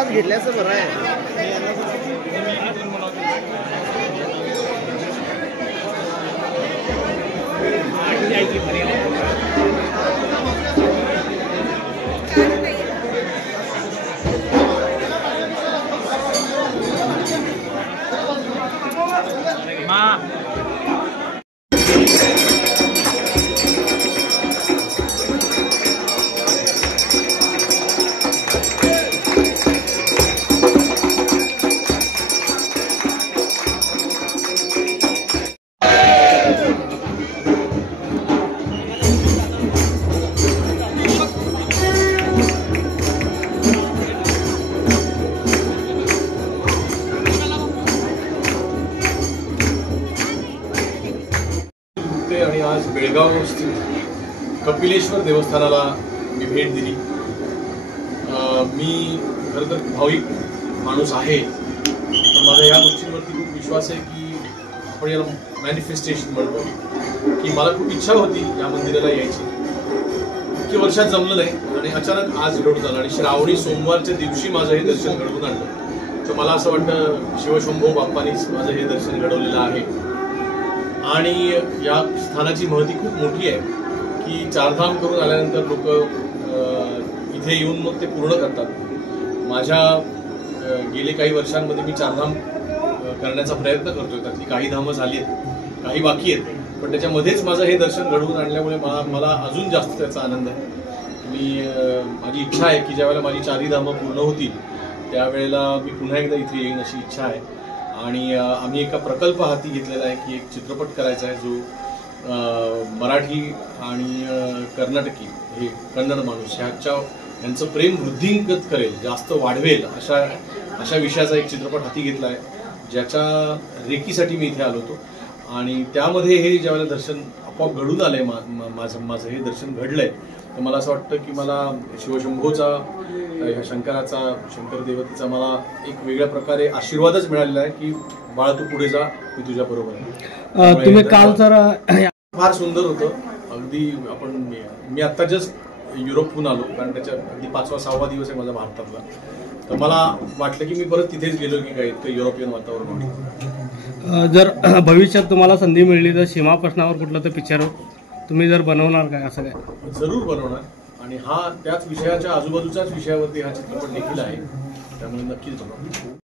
आज घेतल्याचं बरं आहे. आणि आज बेळगाव स्थित कपिलेश्वर देवस्थानाला मी भेट दिली. मी खरं तर भाविक माणूस आहे, पण माझा या गोष्टींवरती खूप विश्वास आहे की आपण याला मॅनिफेस्टेशन म्हणतो, की मला खूप इच्छा होती या मंदिराला यायची. इतकी वर्षात जमलं नाही आणि अचानक आज घडून आलं आणि श्रावणी सोमवारच्या दिवशी माझं हे दर्शन घडवून आणलं. तर मला असं वाटतं शिवशंभो बाप्पानीच माझं हे दर्शन घडवलेलं आहे. आणि या स्थानाची महती खूप मोठी आहे की चारधाम करून आल्यानंतर लोक इथे येऊन मग ते पूर्ण करतात. माझ्या गेले काही वर्षांमध्ये मी चारधाम करण्याचा प्रयत्न करतोय. त्यातली काही धामं झाली आहेत, काही बाकी आहेत, पण त्याच्यामध्येच माझं हे दर्शन घडवून आणल्यामुळे मला अजून जास्त त्याचा आनंद आहे. माझी इच्छा आहे की ज्यावेळेला माझी चारही धामं पूर्ण होतील त्यावेळेला मी पुन्हा एकदा इथे येईन अशी इच्छा आहे. आणि आम्ही एका प्रकल्प हाती घेतलेला आहे की एक चित्रपट करायचा आहे जो मराठी आणि कर्नाटकी हे कन्नड माणूस यांचं प्रेम वृद्धिंगत करेल, जास्त वाढवेल अशा विषयाचा एक चित्रपट हाती घेतला आहे, ज्याच्या रेकीसाठी मी इथे आलो होतो. आणि त्यामध्ये हे ज्यावेळेला दर्शन आपोआप घडून आलंय, माझं हे दर्शन घडलंय, तर मला असं वाटतं की मला शिवशंभोचा, ह्या शंकराचा, शंकर देवतेचा मला एक वेगळ्या प्रकारे आशीर्वादच मिळालेला आहे की बाळा तू पुढे जा, मी तुझ्या बरोबर आहे. तुम्ही काल जरा फार सुंदर होतं. अगदी मी आत्ता जस्ट युरोपहून आलो, कारण त्याच्या अगदी 5वा-6वा दिवस आहे माझा भारतातला. तर मला वाटलं की मी परत तिथेच गेलो की काय, इतकं युरोपियन वातावरण वाटलं. जर भविष्यात तुम्हाला संधी मिळली तर सीमा प्रश्नावर कुठलं तर पिक्चर तुम्ही जर बनवणार काय, असं काय? जरूर बनवणार. आणि हा त्याच विषयाच्या आजूबाजूच्याच विषयावरती हा चित्रपट देखील आहे, त्यामुळे नक्कीच बनवणार.